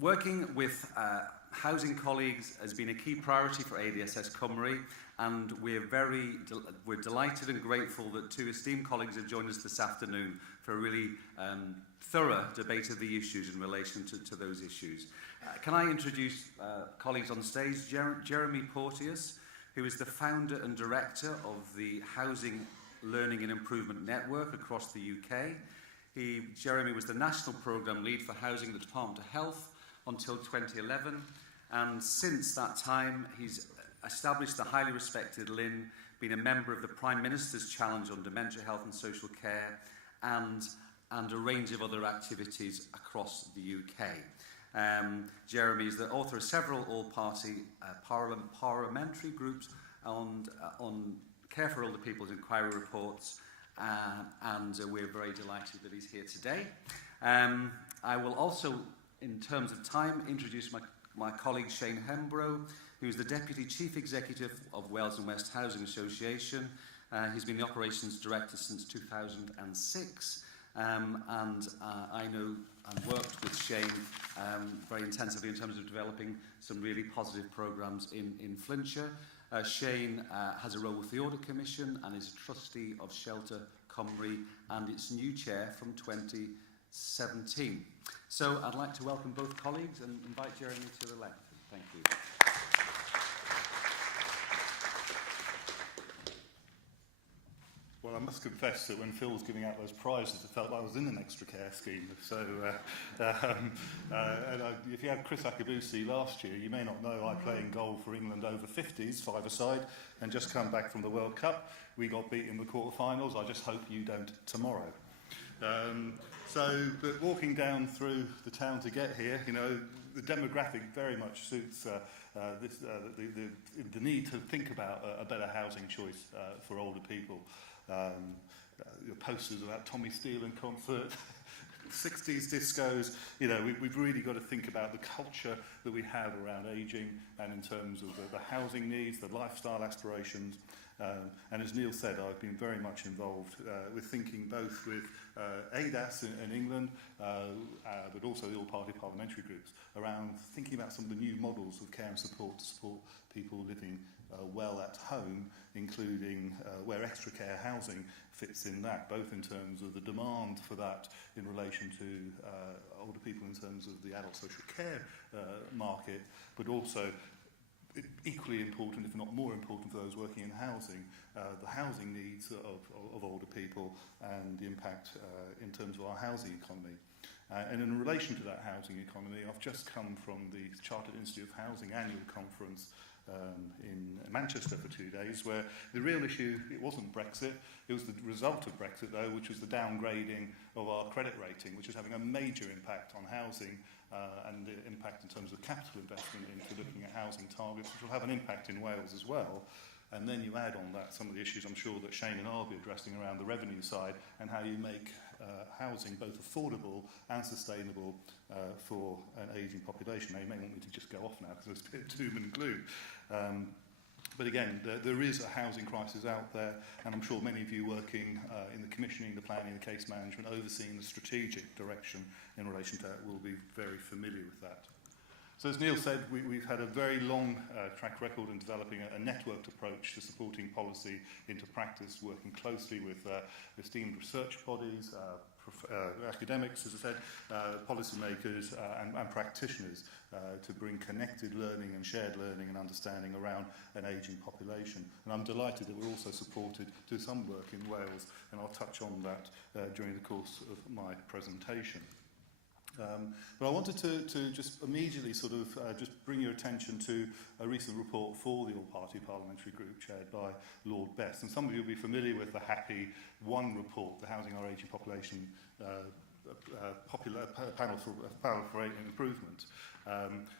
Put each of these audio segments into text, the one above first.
Working with housing colleagues has been a key priority for ADSS Cymru, and we're delighted and grateful that two esteemed colleagues have joined us this afternoon for a really thorough debate of the issues in relation to those issues. Can I introduce colleagues on stage? Jeremy Porteus, who is the founder and director of the Housing Learning and Improvement Network across the UK. Jeremy was the National Programme Lead for Housing at the Department of Health until 2011, and since that time he's established the highly respected LIN, been a member of the Prime Minister's Challenge on Dementia Health and Social Care, and a range of other activities across the UK. Jeremy is the author of several all-party parliamentary groups on Care for Older People's inquiry reports, and we're very delighted that he's here today. I will also, in terms of time, introduce my colleague Shayne Hembrow, who is the Deputy Chief Executive of Wales and West Housing Association. He's been the Operations Director since 2006, and I know and worked with Shayne very intensively in terms of developing some really positive programmes in Flintshire. Shayne has a role with the Audit Commission and is a trustee of Shelter Cymru and its new chair from 2017. So I'd like to welcome both colleagues and invite Jeremy to the left. Thank you. Well, I must confess that when Phil was giving out those prizes, it felt like I was in an extra care scheme. So, if you had Chris Akabusi last year, you may not know I play in goal for England over 50s, five-a-side, and just come back from the World Cup. We got beat in the quarterfinals. I just hope you don't tomorrow. But walking down through the town to get here, you know, the demographic very much suits the need to think about a better housing choice for older people. Your posters about Tommy Steele in concert, 60s discos, you know, we've really got to think about the culture that we have around ageing and in terms of the housing needs, the lifestyle aspirations. And as Neil said, I've been very much involved with thinking both with ADAS in England, but also the all-party parliamentary groups, around thinking about some of the new models of care and support to support people living well at home, including where extra care housing fits in that, both in terms of the demand for that in relation to older people in terms of the adult social care market, but also equally important, if not more important, for those working in housing, the housing needs of older people and the impact in terms of our housing economy. And in relation to that housing economy, I've just come from the Chartered Institute of Housing annual conference in Manchester for 2 days, where the real issue, it wasn't Brexit, it was the result of Brexit though, which was the downgrading of our credit rating, which is having a major impact on housing and the impact in terms of capital investment into looking at housing targets, which will have an impact in Wales as well. And then you add on that some of the issues I'm sure that Shayne and I will be addressing around the revenue side and how you make housing both affordable and sustainable for an ageing population. Now, you may want me to just go off now because there's a bit of doom and gloom. But again, there is a housing crisis out there, and I'm sure many of you working in the commissioning, the planning, the case management, overseeing the strategic direction in relation to that will be very familiar with that. So as Neil said, we've had a very long track record in developing a networked approach to supporting policy into practice, working closely with esteemed research bodies, academics, as I said, policymakers and practitioners to bring connected learning and shared learning and understanding around an ageing population. And I'm delighted that we're also supported to some work in Wales, and I'll touch on that during the course of my presentation. But I wanted to just immediately sort of just bring your attention to a recent report for the All-Party Parliamentary Group chaired by Lord Best. And some of you will be familiar with the Happy One report, the Housing Our Ageing Population panel for improvement.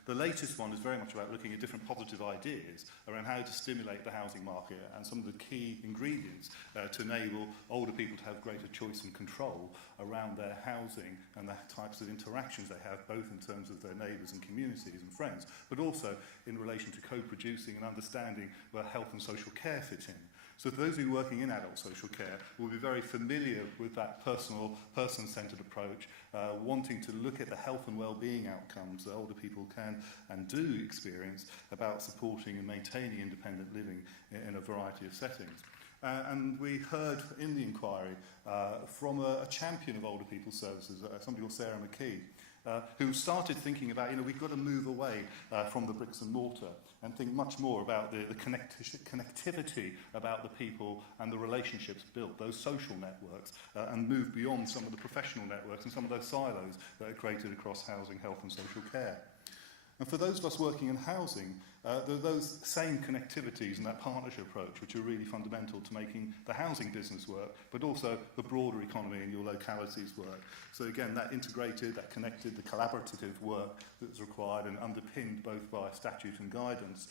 The latest one is very much about looking at different positive ideas around how to stimulate the housing market and some of the key ingredients to enable older people to have greater choice and control around their housing and the types of interactions they have, both in terms of their neighbours and communities and friends, but also in relation to co-producing and understanding where health and social care fit in. So for those of you working in adult social care will be very familiar with that personal, person-centred approach, wanting to look at the health and well-being outcomes that older people can and do experience about supporting and maintaining independent living in a variety of settings. And we heard in the inquiry from a champion of older people's services, somebody called Sarah McKee, who started thinking about, we've got to move away from the bricks and mortar and think much more about the connectivity about the people and the relationships built, those social networks, and move beyond some of the professional networks and some of those silos that are created across housing, health and social care. And for those of us working in housing, there are those same connectivities and that partnership approach which are really fundamental to making the housing business work, but also the broader economy and your localities work. So again, that integrated, that connected, the collaborative work that's required and underpinned both by statute and guidance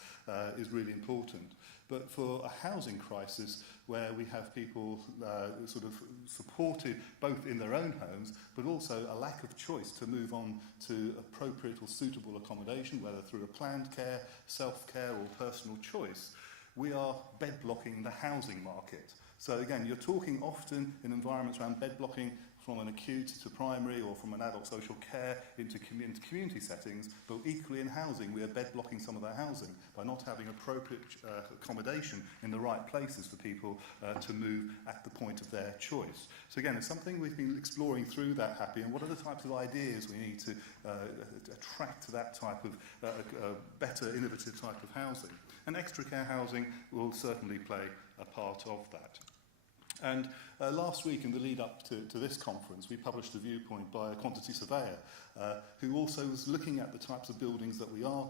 is really important. But for a housing crisis where we have people sort of supported both in their own homes, but also a lack of choice to move on to appropriate or suitable accommodation, whether through a planned care, self-care or personal choice, we are bed blocking the housing market. So again, you're talking often in environments around bed blocking from an acute to primary or from an adult social care into community settings, but equally in housing, we are bed blocking some of that housing by not having appropriate accommodation in the right places for people to move at the point of their choice. So again, it's something we've been exploring through that Happy, and what are the types of ideas we need to attract that type of better, innovative type of housing. And extra care housing will certainly play a part of that. And last week, in the lead up to this conference, we published a viewpoint by a quantity surveyor who also was looking at the types of buildings that we are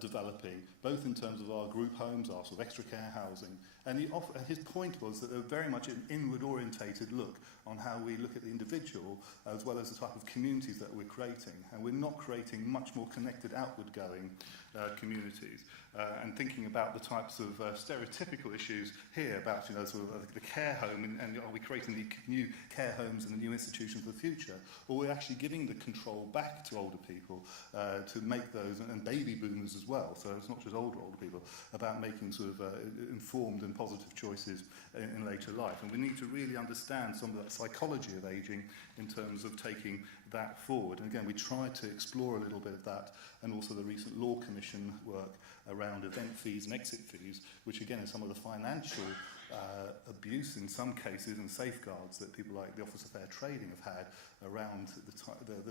developing, both in terms of our group homes, our sort of extra care housing. And his point was that they're very much an inward-orientated look on how we look at the individual, as well as the type of communities that we're creating. And we're not creating much more connected, outward-going communities. And thinking about the types of stereotypical issues here about, sort of the care home, and are we creating the new care homes and the new institutions of the future, or we're actually giving the control back to older people to make those, and baby boomers as well, so it's not just older people, about making sort of informed and positive choices in later life. And we need to really understand some of that psychology of ageing in terms of taking that forward. And again, we tried to explore a little bit of that, and also the recent Law Commission work around event fees and exit fees, which again is some of the financial abuse in some cases and safeguards that people like the Office of Fair Trading have had around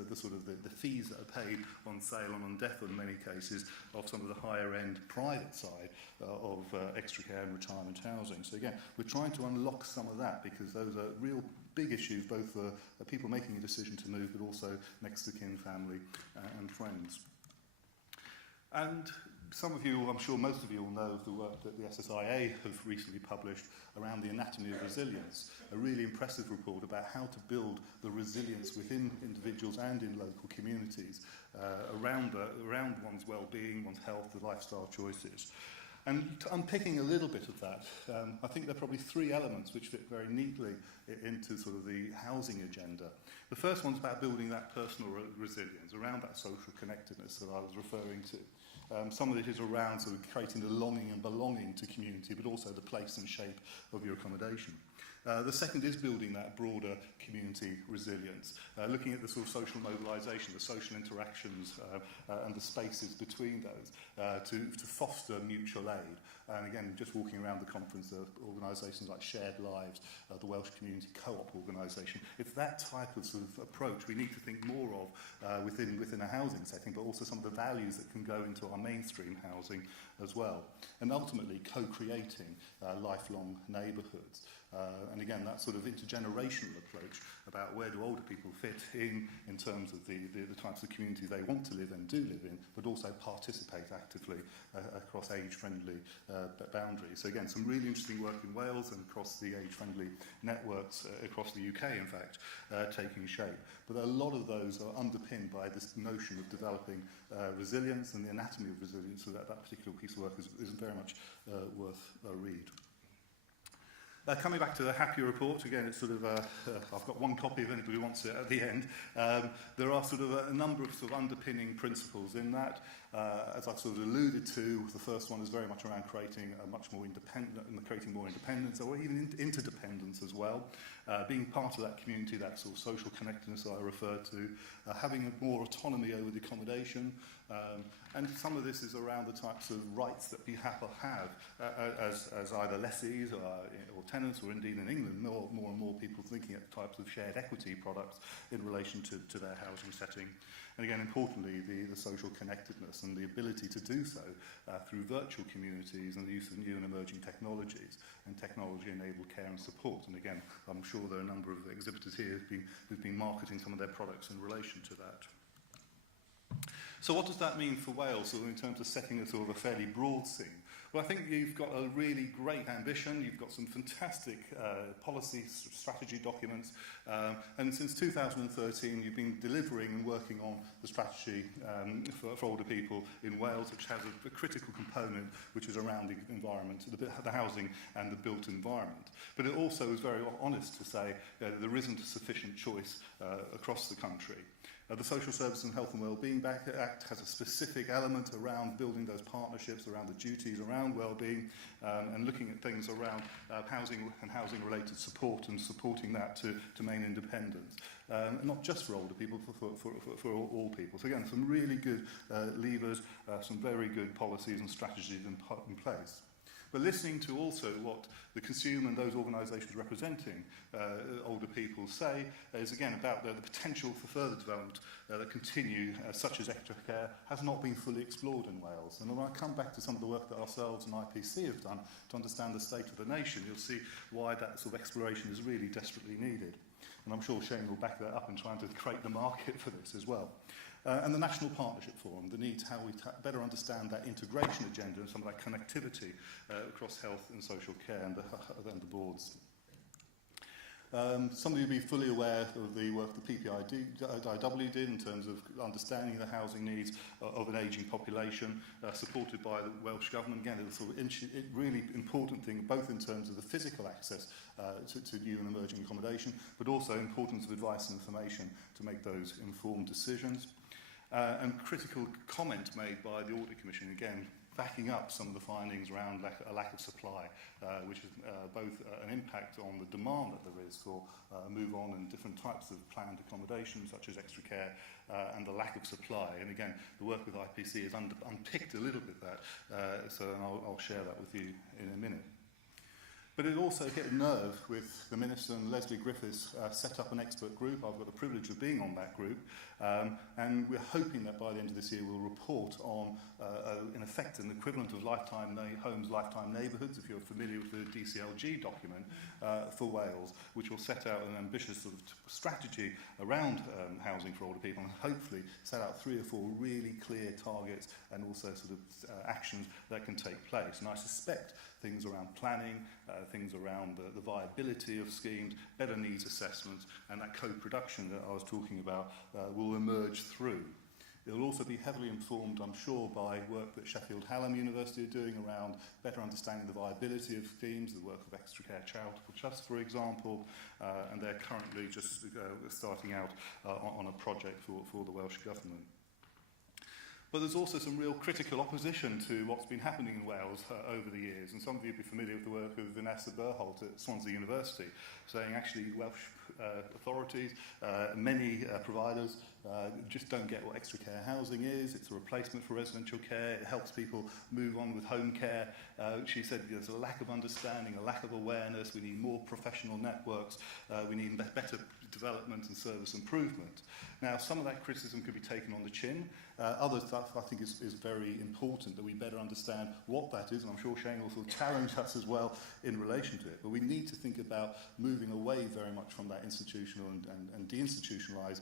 the sort of the fees that are paid on sale and on death in many cases of some of the higher end private side of extra care and retirement housing. So again, we're trying to unlock some of that because those are real big issues both for people making a decision to move, but also next of kin, family and friends. And some of you, I'm sure most of you will know of the work that the SSIA have recently published around the anatomy of resilience, a really impressive report about how to build the resilience within individuals and in local communities around one's well-being, one's health, the lifestyle choices. And unpicking a little bit of that, I think there are probably three elements which fit very neatly into sort of the housing agenda. The first one's about building that personal resilience, around that social connectedness that I was referring to. Some of it is around sort of creating the longing and belonging to community, but also the place and shape of your accommodation. The second is building that broader community resilience, looking at the sort of social mobilisation, the social interactions and the spaces between those to foster mutual aid. And again, just walking around the conference, there are organisations like Shared Lives, the Welsh Community Co-op organisation. It's that type of sort of approach we need to think more of within a housing setting, but also some of the values that can go into our mainstream housing as well. And ultimately, co-creating lifelong neighbourhoods. And again, that sort of intergenerational approach about where do older people fit in terms of the types of communities they want to live and do live in, but also participate actively across age-friendly boundaries. So again, some really interesting work in Wales and across the age-friendly networks across the UK, in fact, taking shape. But a lot of those are underpinned by this notion of developing resilience and the anatomy of resilience, so that particular piece of work is very much worth a read. Coming back to the Happy report, again, it's sort of, I've got one copy if anybody wants it at the end. There are sort of a number of sort of underpinning principles in that. As I've sort of alluded to, the first one is very much around creating a much more creating more independence, or even interdependence as well. Being part of that community, that sort of social connectedness I referred to, having more autonomy over the accommodation, and some of this is around the types of rights that people have as either lessees or tenants, or indeed in England, more and more people thinking at types of shared equity products in relation to their housing setting. And again, importantly, the social connectedness and the ability to do so through virtual communities and the use of new and emerging technologies and technology-enabled care and support. And again, I'm sure there are a number of exhibitors here who've been marketing some of their products in relation to that. So what does that mean for Wales in terms of setting a sort of a fairly broad scene? Well, I think you've got a really great ambition. You've got some fantastic policy strategy documents. And since 2013, you've been delivering and working on the strategy for older people in Wales, which has a critical component, which is around the environment, the housing and the built environment. But it also is very honest to say that there isn't a sufficient choice across the country. The Social Services and Health and Wellbeing Act has a specific element around building those partnerships, around the duties around wellbeing, and looking at things around housing and housing-related support and supporting that to maintain independence. Not just for older people, for all people. So again, some really good levers, some very good policies and strategies in place. But listening to also what the consumer and those organisations representing older people say is again about the potential for further development that continue, such as extra care, has not been fully explored in Wales. And when I come back to some of the work that ourselves and IPC have done to understand the state of the nation, you'll see why that sort of exploration is really desperately needed. And I'm sure Shayne will back that up in trying to create the market for this as well. And the National Partnership Forum, the need to how we better understand that integration agenda and some of that connectivity across health and social care and the boards. Some of you will be fully aware of the work the PPIW did in terms of understanding the housing needs of an ageing population, supported by the Welsh Government. Again, it's a sort of really important thing, both in terms of the physical access to new and emerging accommodation, but also importance of advice and information to make those informed decisions. And critical comment made by the Audit Commission, again, backing up some of the findings around a lack of supply, which is both an impact on the demand that there is for move-on and different types of planned accommodation, such as extra care, and the lack of supply. And again, the work with IPC has unpicked a little bit that, so I'll share that with you in a minute. But it also hit a nerve with the Minister and Leslie Griffiths set up an expert group. I've got the privilege of being on that group. And we're hoping that by the end of this year we'll report on, in effect, an equivalent of Homes Lifetime Neighbourhoods, if you're familiar with the DCLG document, for Wales, which will set out an ambitious sort of strategy around housing for older people and hopefully set out 3 or 4 really clear targets and also sort of actions that can take place. And I suspect things around planning, things around the viability of schemes, better needs assessment, and that co-production that I was talking about will emerge through. It will also be heavily informed, I'm sure, by work that Sheffield Hallam University are doing around better understanding the viability of schemes, the work of Extra Care Charitable Trust, for example, and they're currently just starting out on a project for the Welsh Government. But there's also some real critical opposition to what's been happening in Wales over the years. And some of you will be familiar with the work of Vanessa Burholt at Swansea University, saying actually Welsh authorities, many providers just don't get what extra care housing is. It's a replacement for residential care. It helps people move on with home care. She said there's a lack of understanding, a lack of awareness. We need more professional networks. We need better development and service improvement. Now, some of that criticism could be taken on the chin. Other stuff I think is very important that we better understand what that is, and I'm sure Shayne will sort of challenge us as well in relation to it. But we need to think about moving away very much from that institutional and deinstitutionalise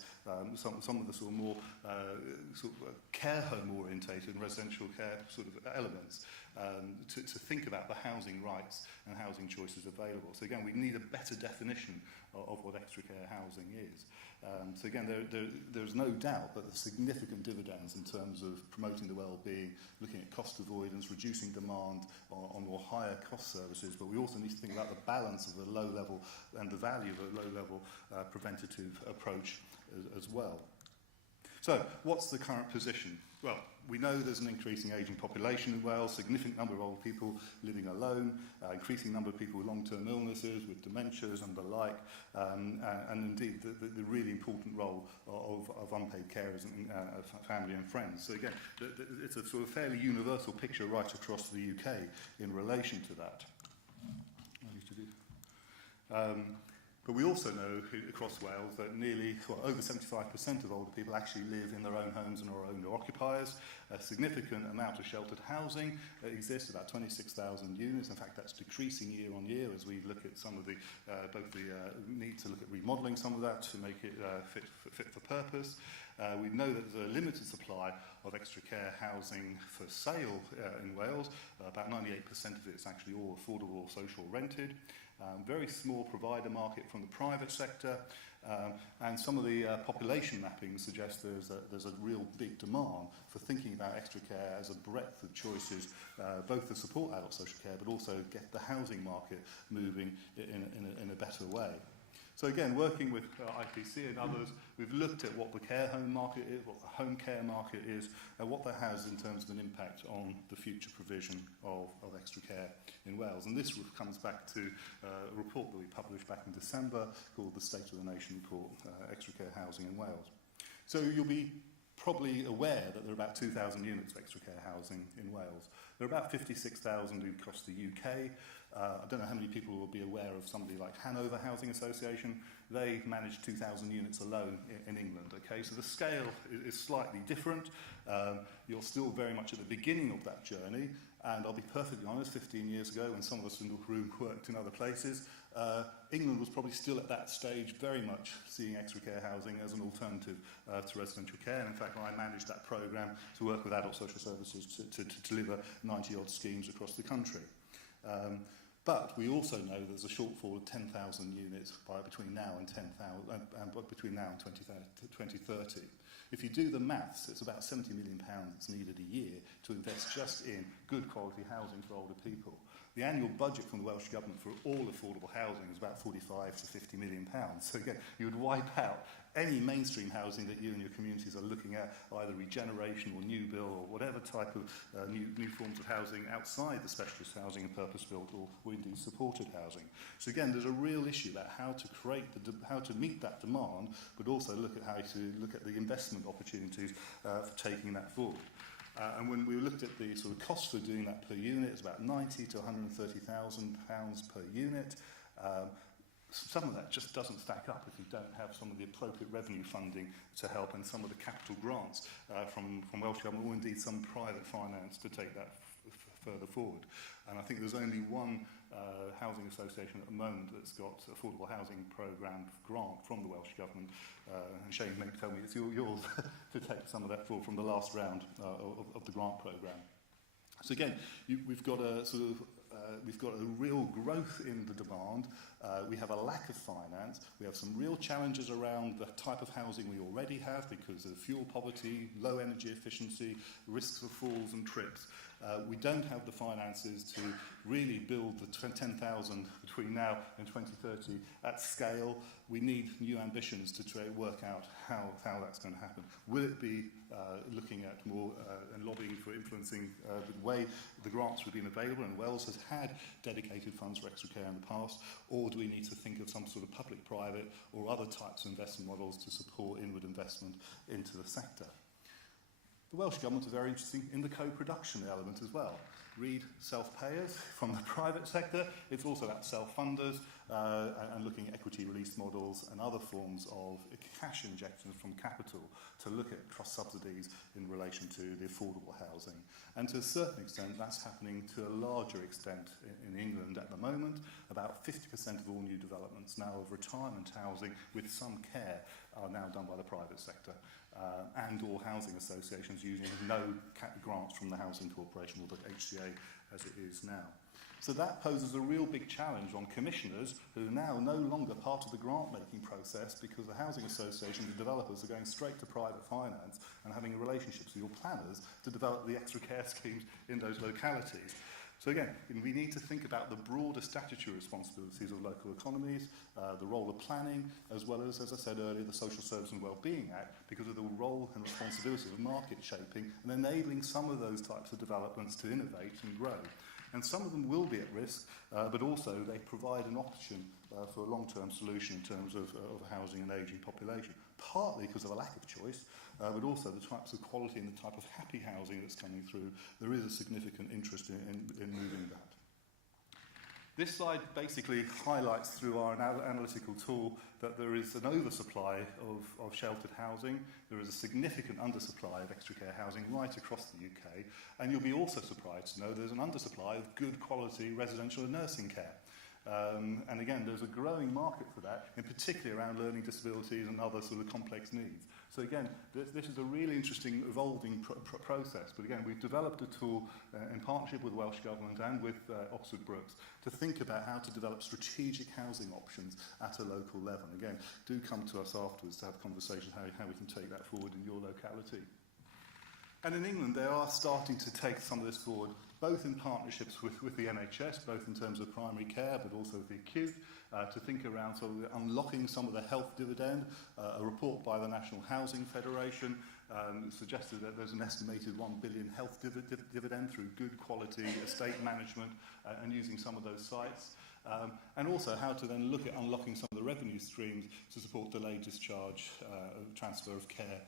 some of the sort of more care home orientated and residential care sort of elements to think about the housing rights and housing choices available. So again, we need a better definition of what extra care housing is. So again, there's no doubt that there's significant dividends in terms of promoting the well-being, looking at cost avoidance, reducing demand on more higher cost services, but we also need to think about the balance of the low level and the value of a low level preventative approach as well. So, what's the current position? Well, We know there's an increasing ageing population in Wales, significant number of old people living alone, increasing number of people with long-term illnesses, with dementias and the like, and indeed the really important role of unpaid carers and family and friends. So again, it's a sort of fairly universal picture right across the UK in relation to that. But we also know across Wales that over 75% of older people actually live in their own homes and are owner occupiers. A significant amount of sheltered housing exists, about 26,000 units. In fact, that's decreasing year on year as we look at some of the, both the need to look at remodelling some of that to make it fit for purpose. We know that there's a limited supply of extra care housing for sale in Wales. About 98% of it is actually all affordable or social rented. Very small provider market from the private sector, and some of the population mapping suggests there's a real big demand for thinking about extra care as a breadth of choices, both to support adult social care but also get the housing market moving in a better way. So again, working with IPC and others, we've looked at what the care home market is, what the home care market is, and what that has in terms of an impact on the future provision of extra care in Wales. And this comes back to a report that we published back in December called the State of the Nation Report, Extra Care Housing in Wales. So you'll be probably aware that there are about 2,000 units of extra care housing in Wales. There are about 56,000 across the UK. I don't know how many people will be aware of somebody like Hanover Housing Association. They manage 2,000 units alone in England. Okay, so the scale is slightly different. You're still very much at the beginning of that journey. And I'll be perfectly honest, 15 years ago, when some of us in the room worked in other places, England was probably still at that stage very much seeing extra care housing as an alternative to residential care. And in fact, I managed that programme to work with adult social services to deliver 90-odd schemes across the country. But we also know there's a shortfall of 10,000 units between now and 2030. If you do the maths, it's about £70 million that's needed a year to invest just in good quality housing for older people. The annual budget from the Welsh Government for all affordable housing is about £45 to £50 million. So again, you would wipe out any mainstream housing that you and your communities are looking at, either regeneration or new build or whatever type of new forms of housing outside the specialist housing and purpose-built or indeed supported housing. So again, there's a real issue about how to create how to meet that demand, but also look at how to look at the investment opportunities for taking that forward. And when we looked at the sort of cost for doing that per unit, it's about £90,000 to £130,000 per unit. Some of that just doesn't stack up if you don't have some of the appropriate revenue funding to help and some of the capital grants from Welsh Government or indeed some private finance to take that further forward. And I think there's only one housing association at the moment that's got affordable housing programme grant from the Welsh Government, and Shayne may tell me it's yours to take some of that forward from the last round of the grant programme. So again, we've got a real growth in the demand. We have a lack of finance. We have some real challenges around the type of housing we already have because of fuel poverty, low energy efficiency, risks of falls and trips. We don't have the finances to really build the 10,000 between now and 2030 at scale. We need new ambitions to work out how that's going to happen. Will it be looking at more and lobbying for influencing the way the grants have been available, and Wales has had dedicated funds for extra care in the past, or do we need to think of some sort of public-private or other types of investment models to support inward investment into the sector? The Welsh Government are very interesting in the co-production element as well. Read self-payers from the private sector. It's also about self-funders and looking at equity release models and other forms of cash injections from capital to look at cross-subsidies in relation to the affordable housing. And to a certain extent, that's happening to a larger extent in England at the moment. About 50% of all new developments now of retirement housing with some care are now done by the private sector. And all housing associations using no grants from the Housing Corporation or the HCA as it is now. So that poses a real big challenge on commissioners who are now no longer part of the grant-making process because the housing associations and developers are going straight to private finance and having relationships with your planners to develop the extra care schemes in those localities. So again, we need to think about the broader statutory responsibilities of local economies, the role of planning, as well as I said earlier, the Social Service and Wellbeing Act, because of the role and responsibility of market shaping and enabling some of those types of developments to innovate and grow. And some of them will be at risk, but also they provide an option for a long-term solution in terms of housing and ageing population, partly because of a lack of choice, but also the types of quality and the type of happy housing that's coming through. There is a significant interest in moving that. This slide basically highlights through our analytical tool that there is an oversupply of sheltered housing. There is a significant undersupply of extra care housing right across the UK. And you'll be also surprised to know there's an undersupply of good quality residential and nursing care. And again, there's a growing market for that, in particular around learning disabilities and other sort of complex needs. So again, this is a really interesting, evolving process. But again, we've developed a tool in partnership with Welsh Government and with Oxford Brookes to think about how to develop strategic housing options at a local level. And again, do come to us afterwards to have a conversation how we can take that forward in your locality. And in England, they are starting to take some of this forward, both in partnerships with the NHS, both in terms of primary care, but also the acute, to think around sort of unlocking some of the health dividend. A report by the National Housing Federation suggested that there's an estimated £1 billion health dividend through good quality estate management and using some of those sites. And also how to then look at unlocking some of the revenue streams to support delayed discharge, transfer of care,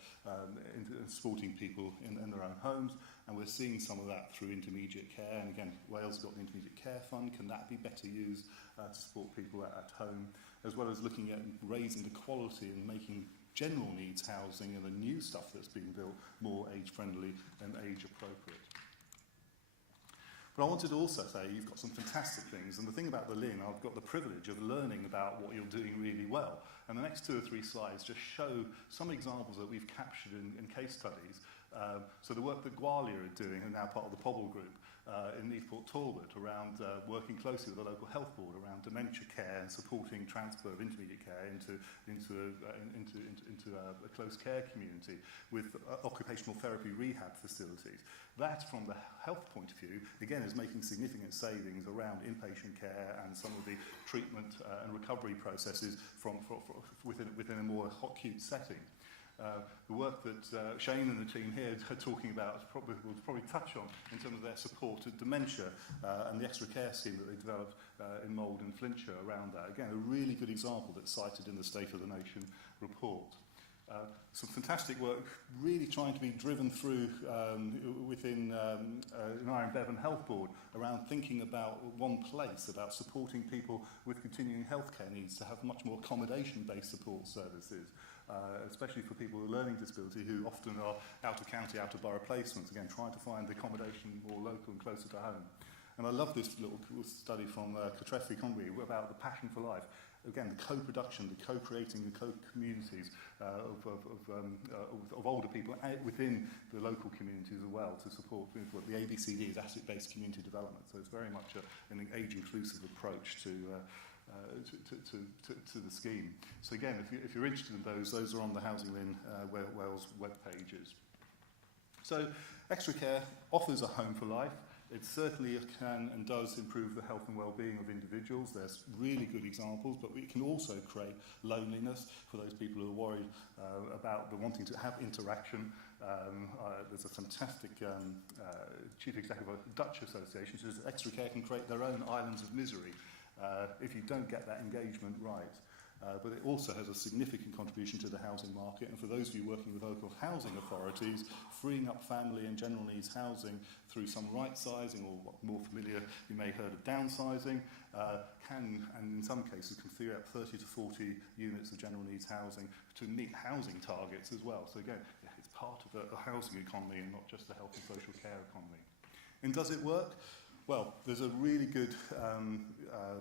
into supporting people in their own homes. And we're seeing some of that through intermediate care. And again, Wales has got the Intermediate Care Fund. Can that be better used to support people at home? As well as looking at raising the quality and making general needs housing and the new stuff that's being built more age-friendly and age-appropriate. But I wanted to also say you've got some fantastic things. And the thing about the Linn, I've got the privilege of learning about what you're doing really well. And the next 2 or 3 slides just show some examples that we've captured in case studies. So the work that Gwalia are doing, and now part of the Pobble Group, in Eastport Talbot, around working closely with the local health board around dementia care and supporting transfer of intermediate care into a close care community with occupational therapy rehab facilities. That, from the health point of view, again, is making significant savings around inpatient care and some of the treatment and recovery processes within a more acute setting. The work that Shayne and the team here are talking about will probably touch on in terms of their support of dementia and the extra care scheme that they developed in Mould and Flintshire around that. Again, a really good example that's cited in the State of the Nation report. Some fantastic work really trying to be driven through within Iron Bevan Health Board around thinking about one place, about supporting people with continuing healthcare needs to have much more accommodation-based support services. Especially for people with learning disability who often are out of county, out of borough placements, again, trying to find the accommodation more local and closer to home. And I love this little study from Catreffi Conwy about the passion for life. Again, the co-production, the co-creating, the co-communities of older people within the local communities as well to support what the ABCD is asset-based community development. So it's very much an age-inclusive approach to the scheme. So again, if you're interested in those are on the Housing Linn Wales web pages. So extra care offers a home for life. It certainly can and does improve the health and well-being of individuals. There's really good examples, but it can also create loneliness for those people who are worried about wanting to have interaction. There's a fantastic chief executive of the Dutch Association who says extra care can create their own islands of misery if you don't get that engagement right. But it also has a significant contribution to the housing market. And for those of you working with local housing authorities, freeing up family and general needs housing through some right-sizing, or what more familiar you may have heard of downsizing, can, and in some cases, can free up 30 to 40 units of general needs housing to meet housing targets as well. So again, it's part of a housing economy and not just a health and social care economy. And does it work? Well, there's a really good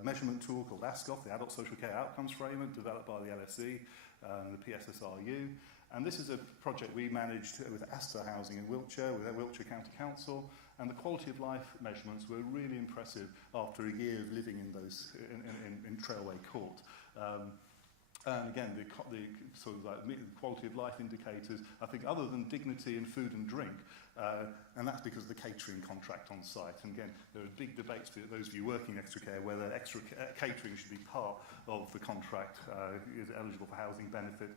measurement tool called ASCOF, the Adult Social Care Outcomes Framework, developed by the LSE, the PSSRU. And this is a project we managed with Astor Housing in Wiltshire, with their Wiltshire County Council. And the quality of life measurements were really impressive after a year of living in Trailway Court. And again, the sort of like quality of life indicators, I think other than dignity in food and drink, and that's because of the catering contract on site. And again, there are big debates for those of you working in extra care whether extra catering should be part of the contract, is eligible for housing benefit,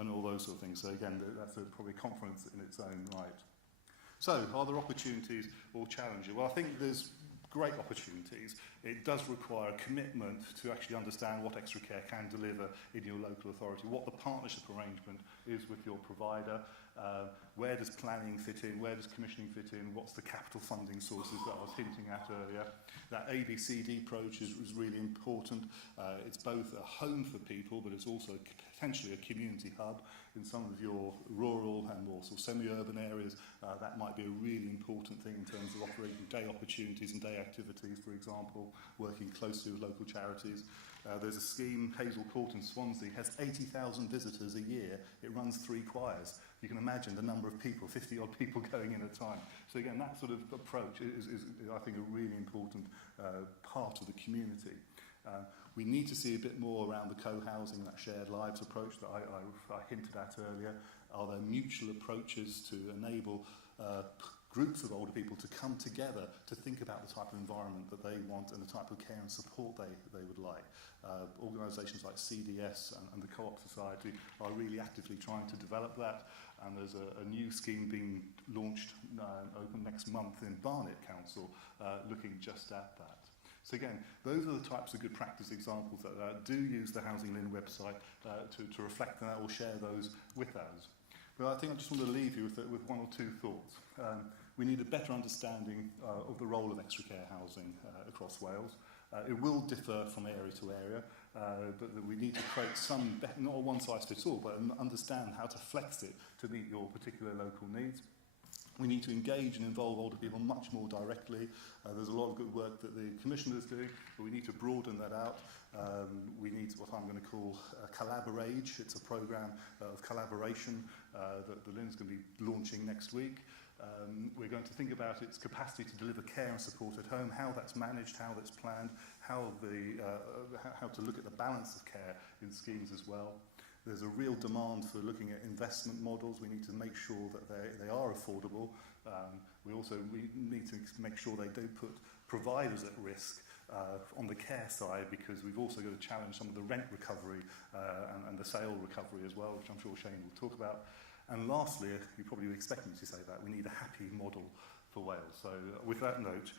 and all those sort of things. So again, that's probably a conference in its own right. So, are there opportunities or challenges? Well, I think there's great opportunities. It does require a commitment to actually understand what extra care can deliver in your local authority, what the partnership arrangement is with your provider, where does planning fit in, where does commissioning fit in, what's the capital funding sources that I was hinting at earlier. That ABCD approach is really important. It's both a home for people, but it's also potentially a community hub. In some of your rural and more sort of semi-urban areas, that might be a really important thing in terms of operating day opportunities and day activities, for example, working closely with local charities. There's a scheme, Hazel Court in Swansea, has 80,000 visitors a year. It runs 3 choirs. You can imagine the number of people, 50-odd people going in at a time. So again, that sort of approach is I think, a really important part of the community. We need to see a bit more around the co-housing, that shared lives approach that I hinted at earlier. Are there mutual approaches to enable groups of older people to come together to think about the type of environment that they want and the type of care and support they would like? Organisations like CDS and the Co-op Society are really actively trying to develop that, and there's a new scheme being launched, open next month in Barnet Council, looking just at that. So again, those are the types of good practice examples that do use the Housing Lynn website to reflect that or share those with us. But I think I just want to leave you with 1 or 2 thoughts. We need a better understanding of the role of extra care housing across Wales. It will differ from area to area, but we need to create some, not a one-size-fits-all, but understand how to flex it to meet your particular local needs. We need to engage and involve older people much more directly. There's a lot of good work that the commissioners do, but we need to broaden that out. We need what I'm going to call Collaborate. It's a programme of collaboration that the Lynn's going to be launching next week. We're going to think about its capacity to deliver care and support at home, how that's managed, how that's planned, how to look at the balance of care in schemes as well. There's a real demand for looking at investment models. We need to make sure that they are affordable. We need to make sure they don't put providers at risk on the care side, because we've also got to challenge some of the rent recovery and the sale recovery as well, which I'm sure Shayne will talk about. And lastly, you probably expect me to say that, we need a happy model for Wales. So with that note,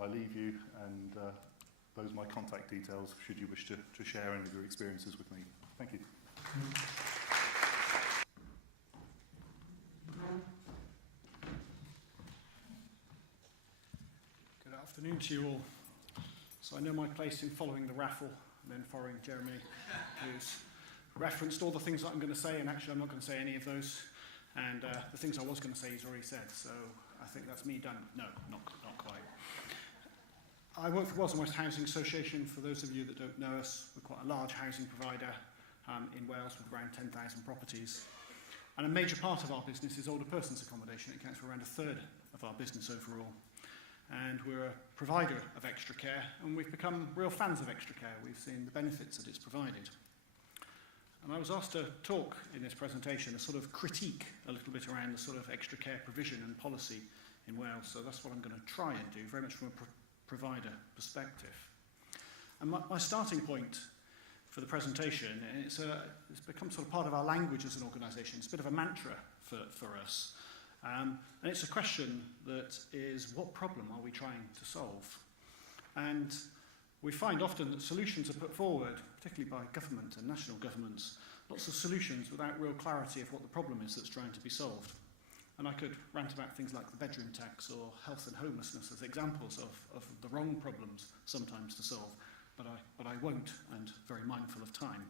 I leave you, and those are my contact details should you wish to share any of your experiences with me. Thank you. Good afternoon to you all. So I know my place in following the raffle and then following Jeremy, who's referenced all the things that I'm going to say, and actually I'm not going to say any of those. And the things I was going to say he's already said, so I think that's me done. No, not quite. I work for Wales and West Housing Association. For those of you that don't know us, we're quite a large housing provider in Wales with around 10,000 properties. And a major part of our business is older persons accommodation. It accounts for around a third of our business overall. And we're a provider of extra care, and we've become real fans of extra care. We've seen the benefits that it's provided. And I was asked to talk in this presentation, a sort of critique a little bit around the sort of extra care provision and policy in Wales. So that's what I'm going to try and do, very much from a provider perspective. And my starting point for the presentation, and it's become sort of part of our language as an organisation. It's a bit of a mantra for us. And it's a question that is, what problem are we trying to solve? And we find often that solutions are put forward, particularly by government and national governments, lots of solutions without real clarity of what the problem is that's trying to be solved. And I could rant about things like the bedroom tax or health and homelessness as examples of the wrong problems sometimes to solve, but I won't, and very mindful of time.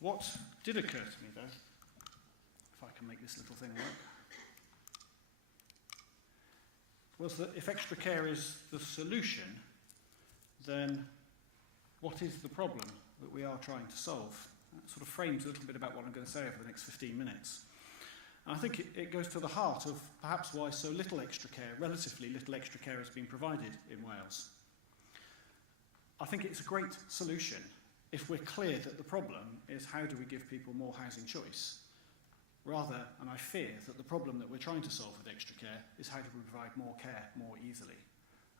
What did occur to me, though, if I can make this little thing work, was that if extra care is the solution, then what is the problem that we are trying to solve? That sort of frames a little bit about what I'm going to say over the next 15 minutes. And I think it goes to the heart of perhaps why so little extra care, relatively little extra care, has been provided in Wales. I think it's a great solution if we're clear that the problem is how do we give people more housing choice, rather, and I fear that the problem that we're trying to solve with extra care is how do we provide more care more easily.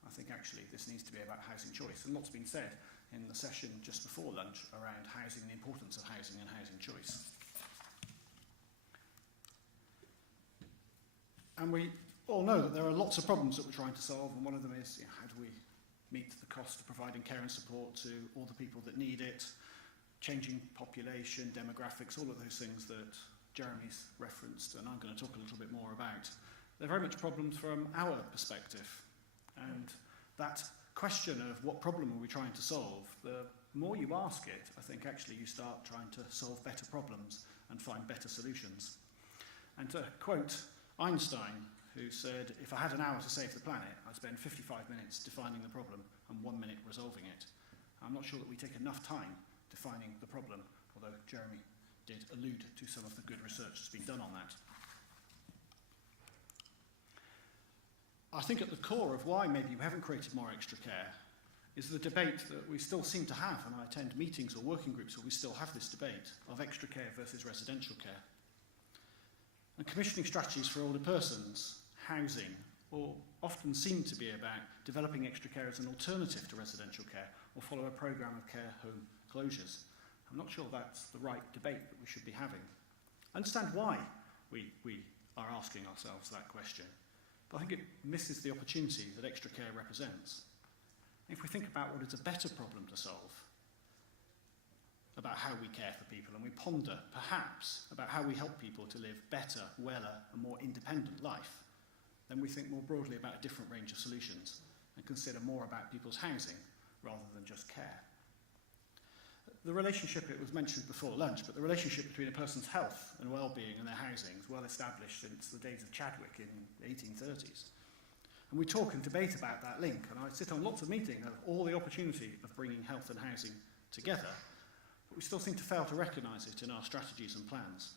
I think actually this needs to be about housing choice, and lots been said in the session just before lunch around housing and the importance of housing and housing choice. And we all know that there are lots of problems that we're trying to solve, and one of them is how do we meet the cost of providing care and support to all the people that need it, changing population, demographics, all of those things that Jeremy's referenced, and I'm going to talk a little bit more about. They're very much problems from our perspective. And that question of what problem are we trying to solve, the more you ask it, I think actually you start trying to solve better problems and find better solutions. And to quote Einstein, who said, if I had an hour to save the planet, I'd spend 55 minutes defining the problem and 1 minute resolving it. I'm not sure that we take enough time defining the problem, although Jeremy did allude to some of the good research that's been done on that. I think at the core of why maybe we haven't created more extra care is the debate that we still seem to have, and I attend meetings or working groups where we still have this debate of extra care versus residential care. And commissioning strategies for older persons, housing, or often seem to be about developing extra care as an alternative to residential care or follow a programme of care home closures. I'm not sure that's the right debate that we should be having. I understand why we are asking ourselves that question, but I think it misses the opportunity that extra care represents. If we think about what is a better problem to solve, about how we care for people, and we ponder, perhaps, about how we help people to live better, weller, and more independent life, then we think more broadly about a different range of solutions and consider more about people's housing rather than just care. The relationship, it was mentioned before lunch, but the relationship between a person's health and well-being and their housing is well established since the days of Chadwick in the 1830s. And we talk and debate about that link, and I sit on lots of meetings of all the opportunity of bringing health and housing together, but we still seem to fail to recognise it in our strategies and plans.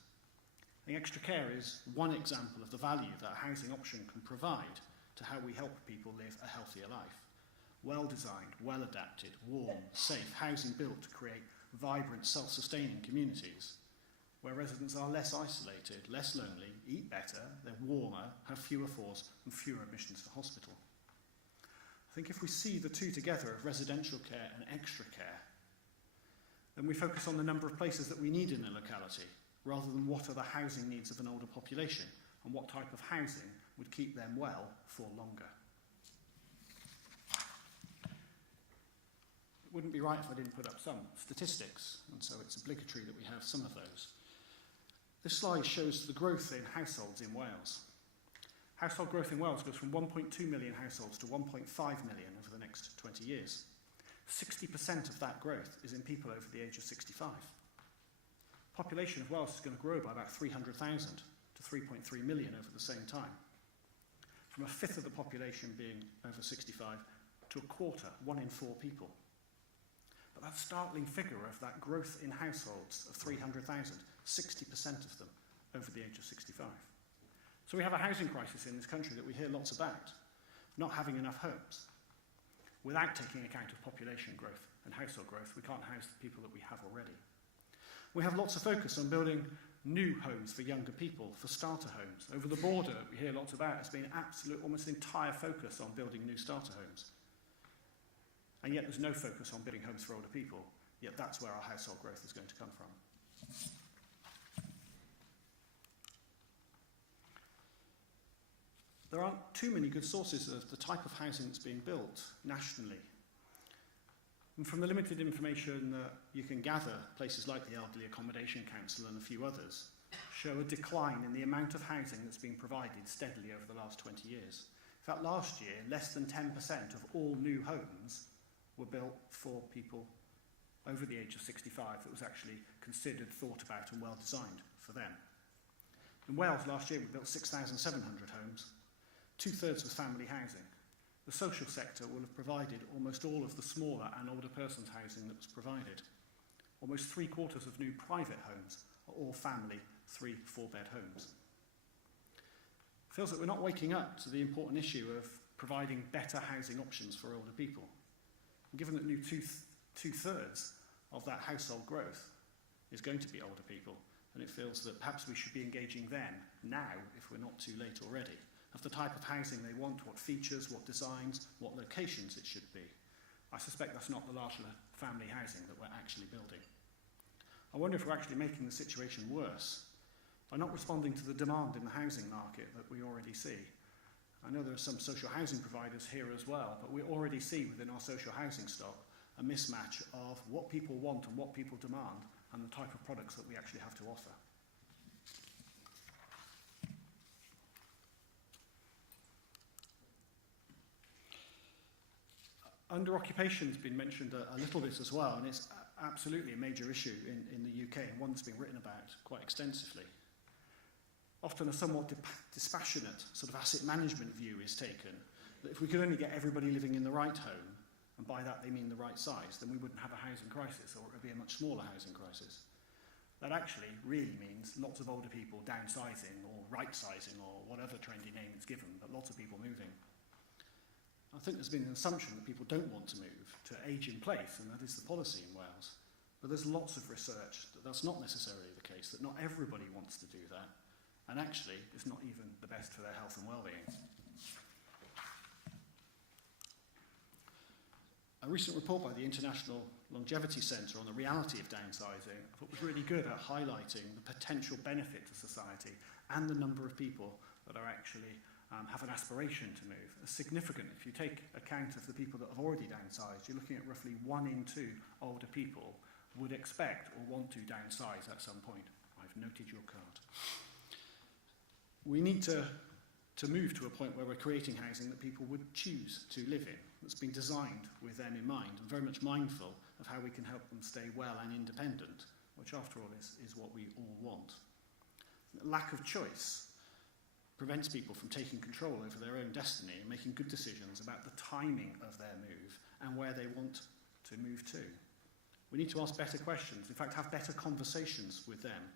I think extra care is one example of the value that a housing option can provide to how we help people live a healthier life. Well-designed, well-adapted, warm, safe housing built to create vibrant, self-sustaining communities where residents are less isolated, less lonely, eat better, they're warmer, have fewer falls and fewer admissions to hospital. I think if we see the two together of residential care and extra care, then we focus on the number of places that we need in a locality rather than what are the housing needs of an older population and what type of housing would keep them well for longer. It wouldn't be right if I didn't put up some statistics, and so it's obligatory that we have some of those. This slide shows the growth in households in Wales. Household growth in Wales goes from 1.2 million households to 1.5 million over the next 20 years. 60% of that growth is in people over the age of 65. Population of Wales is going to grow by about 300,000 to 3.3 million over the same time. From a fifth of the population being over 65 to a quarter, 1 in 4 people. But that startling figure of that growth in households of 300,000, 60% of them over the age of 65. So we have a housing crisis in this country that we hear lots about, not having enough homes. Without taking account of population growth and household growth, we can't house the people that we have already. We have lots of focus on building new homes for younger people, for starter homes. Over the border, we hear lots about, it's been absolute, almost entire focus on building new starter homes. And yet there's no focus on building homes for older people, yet that's where our household growth is going to come from. There aren't too many good sources of the type of housing that's being built nationally. And from the limited information that you can gather, places like the Elderly Accommodation Council and a few others show a decline in the amount of housing that's been provided steadily over the last 20 years. In fact, last year, less than 10% of all new homes were built for people over the age of 65 that was actually considered, thought about and well designed for them. In Wales last year we built 6,700 homes, 2/3 was family housing. The social sector will have provided almost all of the smaller and older persons housing that was provided. Almost 3/4 of new private homes are all family 3-4-bed homes. It feels that we're not waking up to the important issue of providing better housing options for older people. And given that 2/3 of that household growth is going to be older people, and it feels that perhaps we should be engaging them now, if we're not too late already, of the type of housing they want, what features, what designs, what locations it should be. I suspect that's not the larger family housing that we're actually building. I wonder if we're actually making the situation worse by not responding to the demand in the housing market that we already see. I know there are some social housing providers here as well, but we already see within our social housing stock a mismatch of what people want and what people demand and the type of products that we actually have to offer. Under-occupation has been mentioned a little bit as well, and it's absolutely a major issue in the UK, and one that's been written about quite extensively. Often a somewhat dispassionate sort of asset management view is taken, that if we could only get everybody living in the right home, and by that they mean the right size, then we wouldn't have a housing crisis, or it would be a much smaller housing crisis. That actually really means lots of older people downsizing, or right-sizing, or whatever trendy name it's given, but lots of people moving. I think there's been an assumption that people don't want to move to age in place, and that is the policy in Wales. But there's lots of research that that's not necessarily the case, that not everybody wants to do that, and actually it's not even the best for their health and well-being. A recent report by the International Longevity Centre on the reality of downsizing I thought was really good at highlighting the potential benefit to society and the number of people that are actually have an aspiration to move. It's significant. If you take account of the people that have already downsized, you're looking at roughly 1 in 2 older people would expect or want to downsize at some point. I've noted your card. We need to move to a point where we're creating housing that people would choose to live in, that's been designed with them in mind, and very much mindful of how we can help them stay well and independent, which after all is what we all want. Lack of choice prevents people from taking control over their own destiny and making good decisions about the timing of their move and where they want to move to. We need to ask better questions, in fact have better conversations with them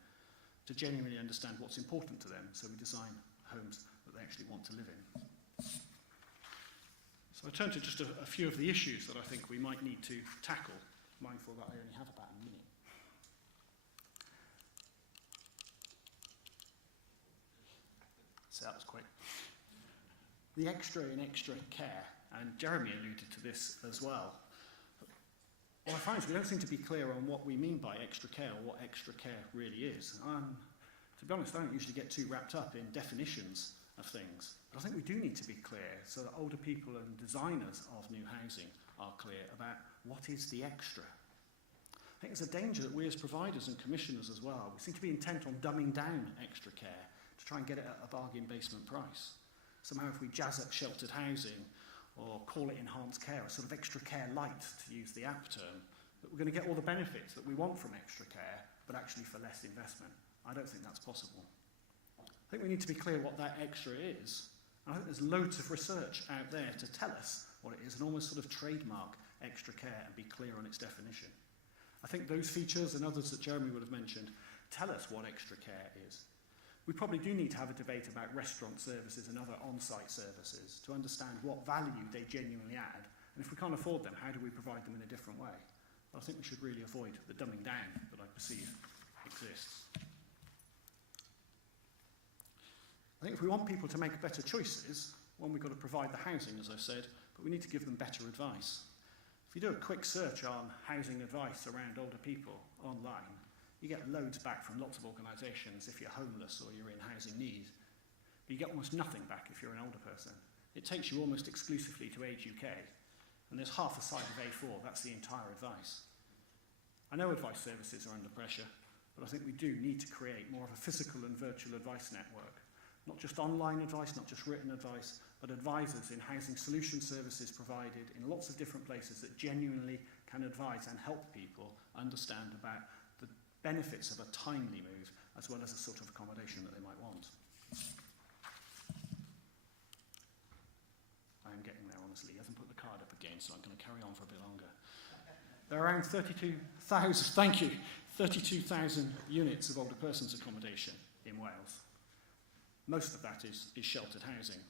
to genuinely understand what's important to them, so we design homes that they actually want to live in. So I turn to just a few of the issues that I think we might need to tackle, mindful that I only have about a minute. So that was quick. The extra in extra care, and Jeremy alluded to this as well. What I find is we don't seem to be clear on what we mean by extra care or what extra care really is. To be honest, I don't usually get too wrapped up in definitions of things, but I think we do need to be clear so that older people and designers of new housing are clear about what is the extra. I think there's a danger that we as providers and commissioners as well, we seem to be intent on dumbing down extra care to try and get it at a bargain basement price. Somehow if we jazz up sheltered housing or call it enhanced care, a sort of extra care light, to use the app term, that we're going to get all the benefits that we want from extra care, but actually for less investment. I don't think that's possible. I think we need to be clear what that extra is. And I think there's loads of research out there to tell us what it is and almost sort of trademark extra care and be clear on its definition. I think those features and others that Jeremy would have mentioned tell us what extra care is. We probably do need to have a debate about restaurant services and other on-site services to understand what value they genuinely add. And if we can't afford them, how do we provide them in a different way? But I think we should really avoid the dumbing down that I perceive exists. I think if we want people to make better choices, one, we've got to provide the housing, as I've said, but we need to give them better advice. If you do a quick search on housing advice around older people online, you get loads back from lots of organisations if you're homeless or you're in housing need. But you get almost nothing back if you're an older person. It takes you almost exclusively to Age UK, and there's half a side of A4, that's the entire advice. I know advice services are under pressure, but I think we do need to create more of a physical and virtual advice network. Not just online advice, not just written advice, but advisors in housing solution services provided in lots of different places that genuinely can advise and help people understand about the benefits of a timely move as well as a sort of accommodation that they might want. I am getting there, honestly. He hasn't put the card up again, so I'm going to carry on for a bit longer. There are around 32,000 units of older persons accommodation in Wales. Most of that is sheltered housing.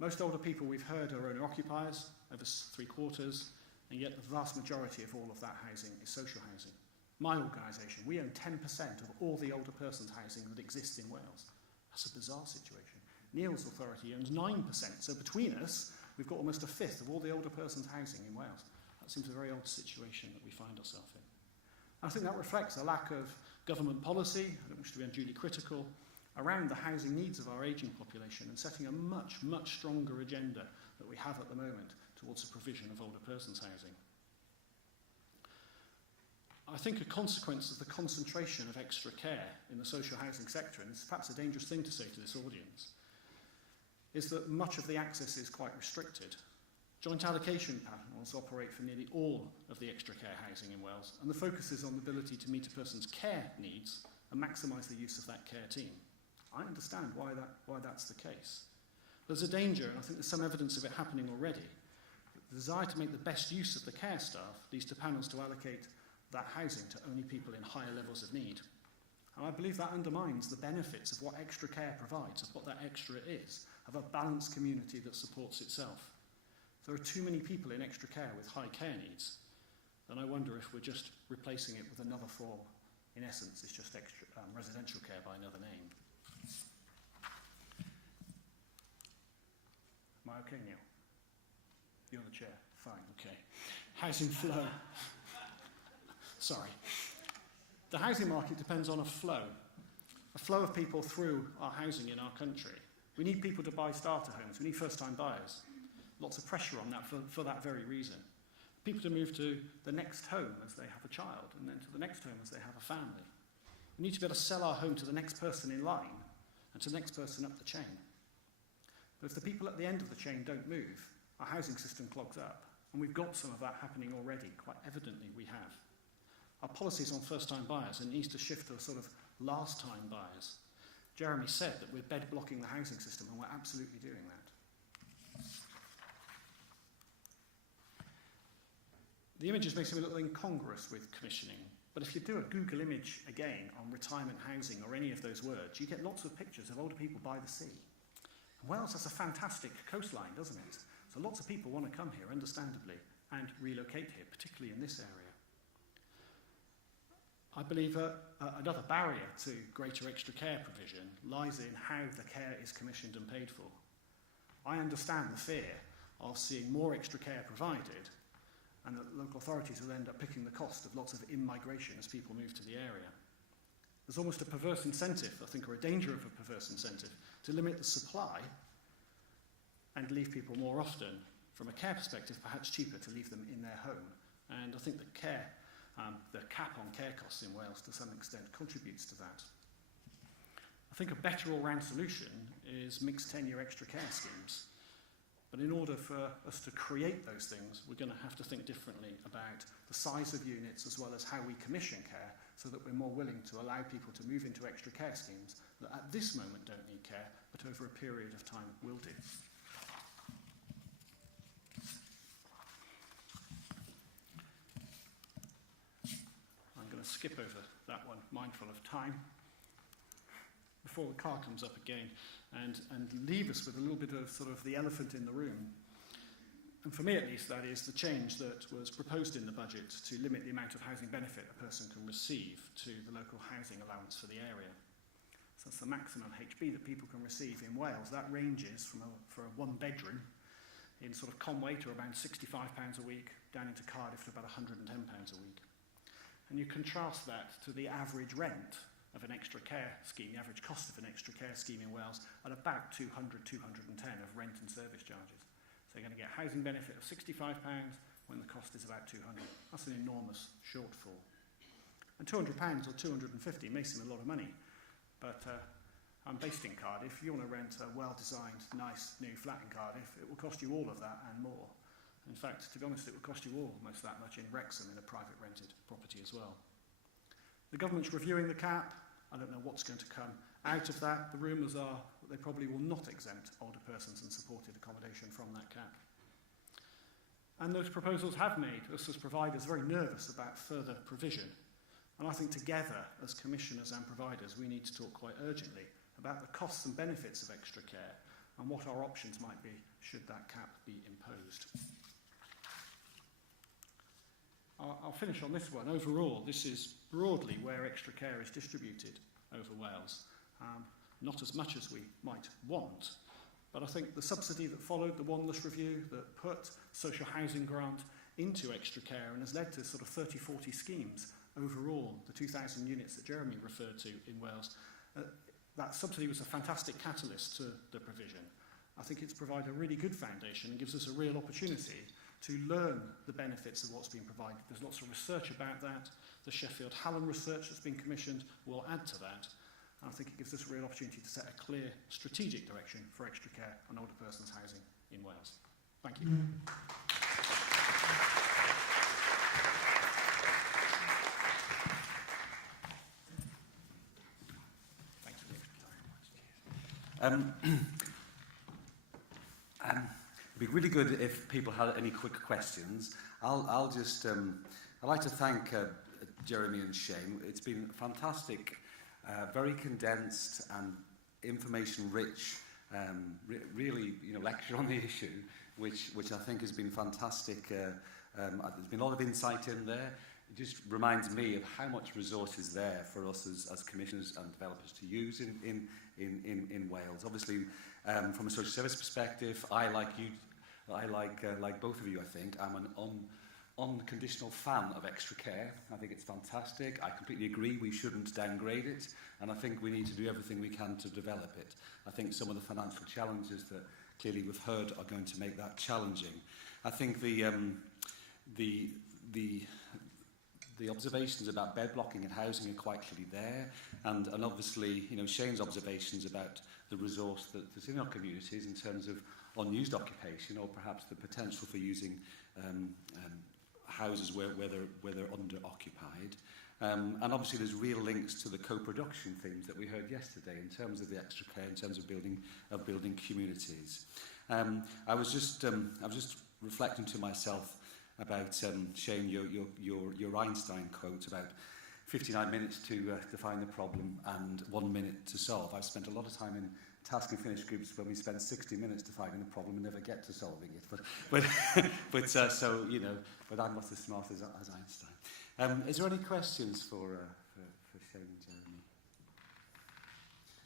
Most older people we've heard are owner-occupiers, over 3/4. and yet the vast majority of all of that housing is social housing. My organisation, we own 10% of all the older persons housing that exists in Wales. That's a bizarre situation. Neil's authority owns 9%, so between us, we've got almost a fifth of all the older persons housing in Wales. That seems a very odd situation that we find ourselves in. I think that reflects a lack of government policy, I don't wish to be unduly critical, around the housing needs of our ageing population and setting a much, much stronger agenda that we have at the moment towards the provision of older persons housing. I think a consequence of the concentration of extra care in the social housing sector, and it's perhaps a dangerous thing to say to this audience, is that much of the access is quite restricted. Joint allocation panels operate for nearly all of the extra care housing in Wales, and the focus is on the ability to meet a person's care needs and maximise the use of that care team. I understand why that's the case. There's a danger, and I think there's some evidence of it happening already. The desire to make the best use of the care staff leads to panels to allocate that housing to only people in higher levels of need. And I believe that undermines the benefits of what extra care provides, of what that extra is, of a balanced community that supports itself. If there are too many people in extra care with high care needs, then I wonder if we're just replacing it with another form. In essence, it's just extra residential care by another name. Am I okay, Neil? You're the chair. Fine, okay. Housing flow. Sorry. The housing market depends on a flow of people through our housing in our country. We need people to buy starter homes. We need first-time buyers. Lots of pressure on that for that very reason. People to move to the next home as they have a child, and then to the next home as they have a family. We need to be able to sell our home to the next person in line and to the next person up the chain. But if the people at the end of the chain don't move, our housing system clogs up. And we've got some of that happening already. Quite evidently we have. Our policies on first-time buyers, and it needs to shift to a sort of last-time buyers. Jeremy said that we're bed-blocking the housing system, and we're absolutely doing that. The images make me look incongruous with commissioning, but if you do a Google image again on retirement housing or any of those words, you get lots of pictures of older people by the sea. Wales has a fantastic coastline, doesn't it? So lots of people want to come here, understandably, and relocate here, particularly in this area. I believe another barrier to greater extra care provision lies in how the care is commissioned and paid for. I understand the fear of seeing more extra care provided and that local authorities will end up picking the cost of lots of in-migration as people move to the area. There's almost a perverse incentive, I think, or a danger of a perverse incentive, to limit the supply and leave people more often, from a care perspective, perhaps cheaper to leave them in their home. And I think that the cap on care costs in Wales to some extent contributes to that. I think a better all-round solution is mixed tenure extra care schemes. But in order for us to create those things, we're going to have to think differently about the size of units as well as how we commission care so that we're more willing to allow people to move into extra care schemes that at this moment don't need care, but over a period of time will do. I'm going to skip over that one, mindful of time, before the car comes up again, and leave us with a little bit of sort of the elephant in the room. And for me at least, that is the change that was proposed in the budget to limit the amount of housing benefit a person can receive to the local housing allowance for the area. So that's the maximum HB that people can receive in Wales. That ranges from for a one-bedroom in sort of Conway to around £65 a week, down into Cardiff to about £110 a week. And you contrast that to the average rent of an extra care scheme, the average cost of an extra care scheme in Wales, at about 200, 210 of rent and service charges. So you're going to get housing benefit of £65 when the cost is about 200. That's an enormous shortfall. And £200 or 250 may seem a lot of money, but I'm based in Cardiff. If you want to rent a well-designed, nice new flat in Cardiff, it will cost you all of that and more. In fact, to be honest, it will cost you almost that much in Wrexham in a private rented property as well. The government's reviewing the cap. I don't know what's going to come out of that. The rumours are that they probably will not exempt older persons and supported accommodation from that cap. And those proposals have made us as providers very nervous about further provision. And I think together, as commissioners and providers, we need to talk quite urgently about the costs and benefits of extra care and what our options might be should that cap be imposed. I'll finish on this one. Overall, this is broadly where extra care is distributed over Wales. Not as much as we might want, but I think the subsidy that followed, the Wanless review that put social housing grant into extra care and has led to sort of 30, 40 schemes overall, the 2,000 units that Jeremy referred to in Wales, that subsidy was a fantastic catalyst to the provision. I think it's provided a really good foundation and gives us a real opportunity to learn the benefits of what's been provided. There's lots of research about that. The Sheffield Hallam research that's been commissioned will add to that. And I think it gives us a real opportunity to set a clear strategic direction for extra care and older persons housing in Wales. Thank you. Thank you. It'd be really good if people had any quick questions. I'd like to thank Jeremy and Shayne. It's been fantastic, very condensed and information-rich, really, lecture on the issue, which I think has been fantastic. There's been a lot of insight in there. It just reminds me of how much resource is there for us as commissioners and developers to use in Wales. Obviously, from a social service perspective, I like both of you, I think, I'm an unconditional fan of extra care. I think it's fantastic. I completely agree we shouldn't downgrade it, and I think we need to do everything we can to develop it. I think some of the financial challenges that clearly we've heard are going to make that challenging. I think the observations about bed blocking and housing are quite clearly there, and obviously, Shayne's observations about the resource that's in our communities in terms of unused occupation, or perhaps the potential for using houses where they're under-occupied. And obviously there's real links to the co-production themes that we heard yesterday in terms of the extra care, in terms of building communities. I was just reflecting to myself about Shayne, your Einstein quote about 59 minutes to define the problem and 1 minute to solve. I've spent a lot of time in task and finish groups when we spend 60 minutes defining the problem and never get to solving it. But I'm not as smart as Einstein. Is there any questions for Shayne and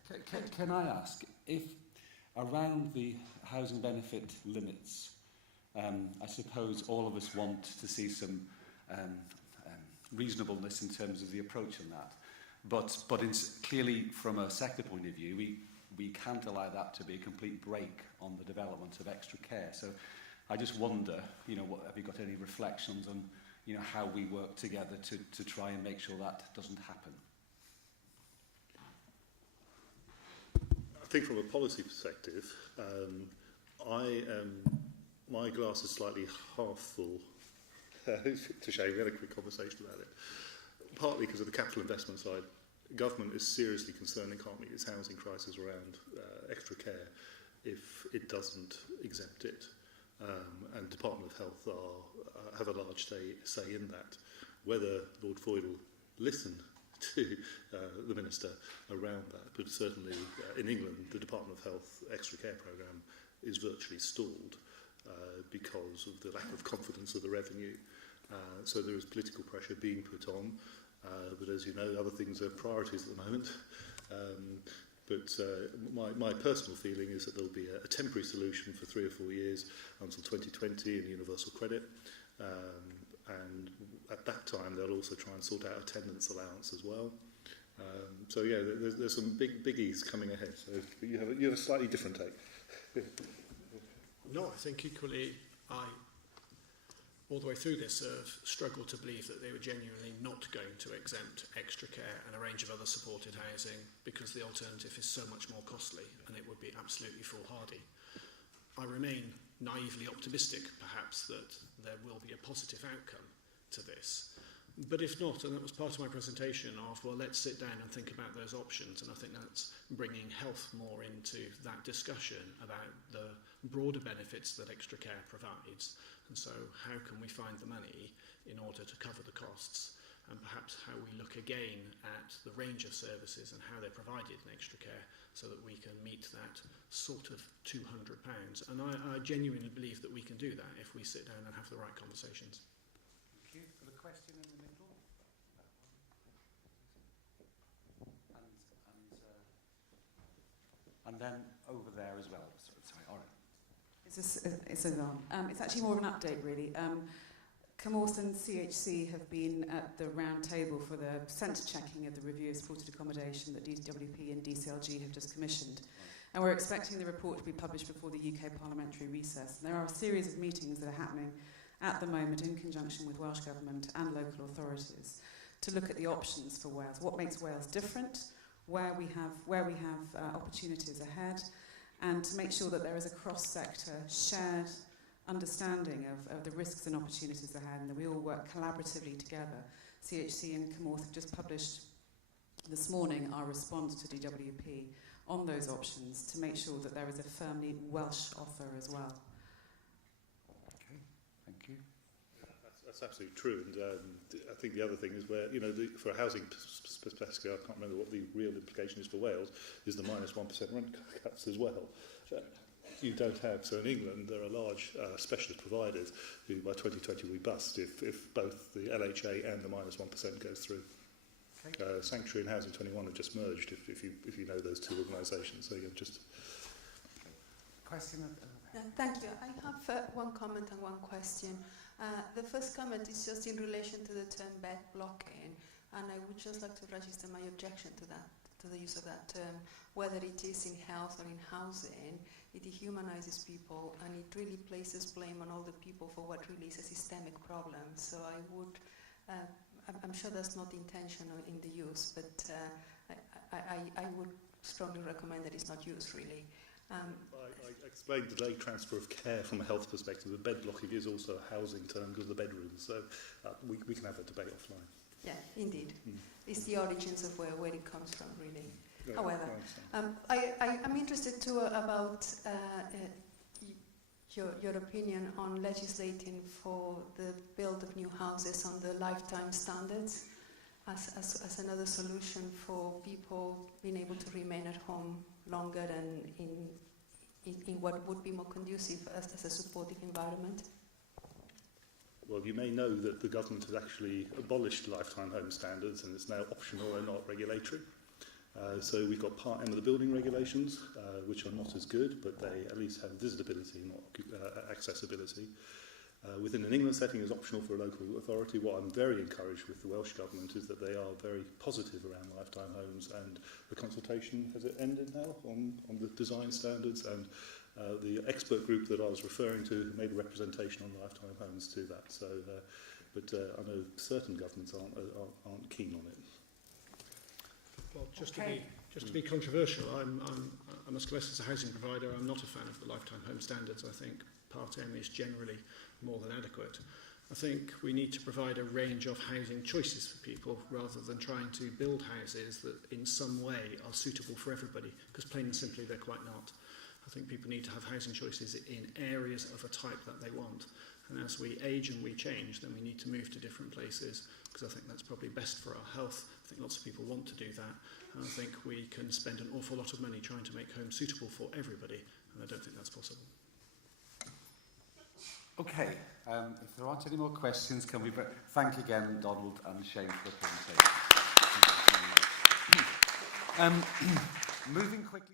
Jeremy? Can I ask if around the housing benefit limits, I suppose all of us want to see some reasonableness in terms of the approach on that, but clearly from a sector point of view, we can't allow that to be a complete break on the development of extra care. So I just wonder, have you got any reflections on, how we work together to try and make sure that doesn't happen? I think from a policy perspective, my glass is slightly half full. To Shayne, we had a quick conversation about it. Partly because of the capital investment side. Government is seriously concerned it can't meet its housing crisis around extra care if it doesn't exempt it. And Department of Health have a large say in that. Whether Lord Foyd will listen to the Minister around that, but certainly in England, the Department of Health extra care programme is virtually stalled because of the lack of confidence of the revenue. So there is political pressure being put on. But as you know, other things are priorities at the moment. My personal feeling is that there will be a temporary solution for 3 or 4 years until 2020 in universal credit. And at that time, they'll also try and sort out attendance allowance as well. There's some biggies coming ahead. So you have a slightly different take. No, I think equally, all the way through this, have struggled to believe that they were genuinely not going to exempt extra care and a range of other supported housing because the alternative is so much more costly and it would be absolutely foolhardy. I remain naively optimistic, perhaps, that there will be a positive outcome to this. But if not, and that was part of my presentation of, well, let's sit down and think about those options, and I think that's bringing health more into that discussion about the broader benefits that extra care provides. And so how can we find the money in order to cover the costs, and perhaps how we look again at the range of services and how they're provided in extra care so that we can meet that sort of £200. And I genuinely believe that we can do that if we sit down and have the right conversations. Thank you for the question. question in the middle. And then over there as well. Sorry, all right. It's actually more of an update, really. Comorth and CHC have been at the round table for the centre checking of the review of supported accommodation that DWP and DCLG have just commissioned. And we're expecting the report to be published before the UK parliamentary recess. And there are a series of meetings that are happening at the moment in conjunction with Welsh Government and local authorities to look at the options for Wales. What makes Wales different, where we have opportunities ahead, and to make sure that there is a cross-sector shared understanding of the risks and opportunities ahead, and that we all work collaboratively together. CHC and Comorth have just published this morning our response to DWP on those options to make sure that there is a firmly Welsh offer as well. Okay, thank you. That's absolutely true, and I think the other thing is where, for a housing perspective, I can't remember what the real implication is for Wales, is the -1% rent cuts as well. You don't have, so in England there are large specialist providers who by 2020 will bust if both the LHA and the -1% goes through. Okay. Sanctuary and Housing 21 have just merged, if you know those two organisations. So just question. Thank you. I have one comment and one question. The first comment is just in relation to the term bed blocking, and I would just like to register my objection to that, to the use of that term, whether it is in health or in housing. It dehumanises people, and it really places blame on all the people for what really is a systemic problem. So I would, I'm sure that's not intentional in the use, but I would strongly recommend that it's not used really. I explained delayed transfer of care from a health perspective. The bed blocking is also a housing term because of the bedrooms, so we can have a debate offline. Yeah, indeed. It's the origins of where it comes from, really. Yeah, However, I'm interested too about your opinion on legislating for the build of new houses on the lifetime standards as another solution for people being able to remain at home longer and in what would be more conducive as a supportive environment. Well, you may know that the government has actually abolished lifetime home standards and it's now optional and not regulatory. So we've got Part M of the building regulations, which are not as good, but they at least have visitability, not accessibility. Within an England setting is optional for a local authority. What I'm very encouraged with the Welsh Government is that they are very positive around lifetime homes, and the consultation, has it ended now, on the design standards, and the expert group that I was referring to made a representation on lifetime homes to that. So, but I know certain governments aren't keen on it. Well, just to be controversial, I must confess, as a housing provider, I'm not a fan of the lifetime home standards. I think Part M is generally more than adequate. I think we need to provide a range of housing choices for people rather than trying to build houses that in some way are suitable for everybody, because plain and simply they're quite not. I think people need to have housing choices in areas of a type that they want. And as we age and we change, then we need to move to different places, because I think that's probably best for our health. I think lots of people want to do that. And I think we can spend an awful lot of money trying to make homes suitable for everybody, and I don't think that's possible. Okay, if there aren't any more questions, can we thank again Donald and Shayne for the presentation. Moving quickly.